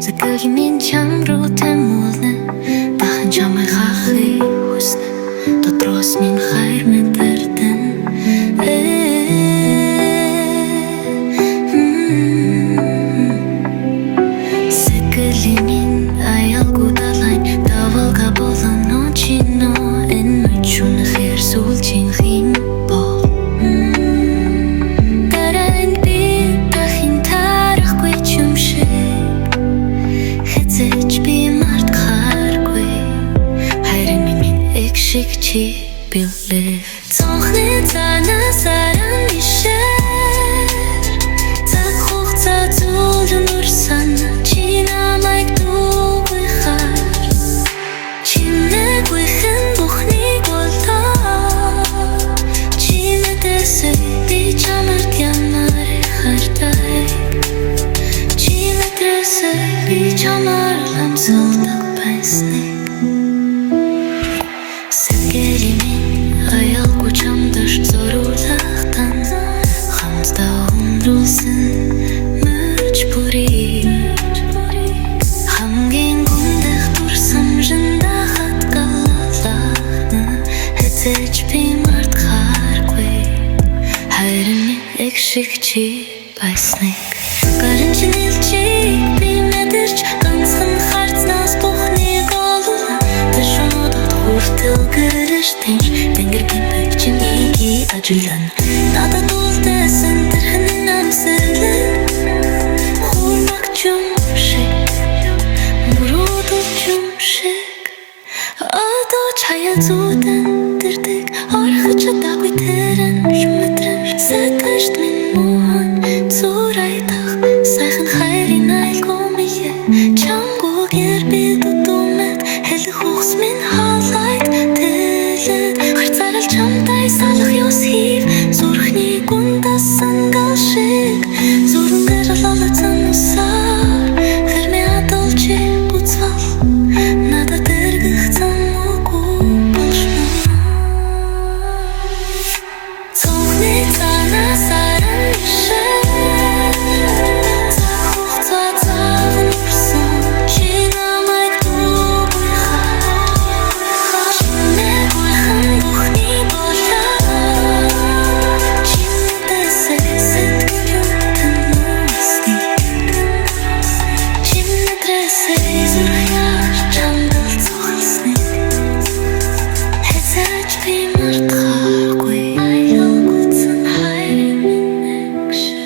Закалимин чамруу тамуулна Дахин чамай хахи хүснэ Дотроос min хайр мэдэрдэн Закалимин аялгүй далайн Давалга болон ночино Энэ мөчүүн хэр сүүлчийн хин бол Дарайн би дахин тарахгүй юм шиг Хэзээч би мартахааргүй Хайрын минь их шиг чи билээ Цонхны цаанаас аран ишээр Цаг хугацаа зүүлэн урсан Чи намайг дуугүй хар Чи нэгүйхэн бүхнийг болдоо Чи мэдээсэй би чамарт ямар хартай Чи мэдээсэй би чамар ламсалдаг байсныг Закалимин аялгүй чамдаш зориулахтан Хамтдаа өнгөрүүлсэн мөч бүрийг Хамгийн гүндэх дурсамжинда хатгалалахна Хэзээч би мартахааргүй Хайрын минь их шиг чи байсныг Гарын чи нэлчи би мэдэрч ганцхан харцнаас бүхнийг олуулна Тэшунуудад хүртэл гэрэж тэнч Тэнгэр гимбэг чин иги ажиллан Надад үлдээсэн тэрхэн амсэглэн Хурмагч юм шиг Мөрөөдөлч юм шиг Одоо чая зүүдэн дэрдэг Орхож чадаагүй тэрэн шүмэтрэн Сэтгашт минь муун зурайтах Сайхан хайрын айлгүй мие Чамгүйгээр би дудумэт Хэлэх ухс минь халайт тэлэт Харцаарал чамтай салах ёс хийв Зүрхний гундас сангал шиг Зүрэн гэрэлалацсан усаар Хэрмэ адалчи буцвал Надад эргэх замуугүй болшно Цонхны цаанаас аран ишээр Цаг хугацаа цагын урсан Чи намайг дуугүй хар Чи нэгүйхэн бүхний болоо Чи мэдээсэй сэтгэл юмтан нүсний Чи мэдээсэй зүрх яар чамдал цохолсныг Хэзээч би мартахааргүй Аялгүйцэн хайрын минь их шиг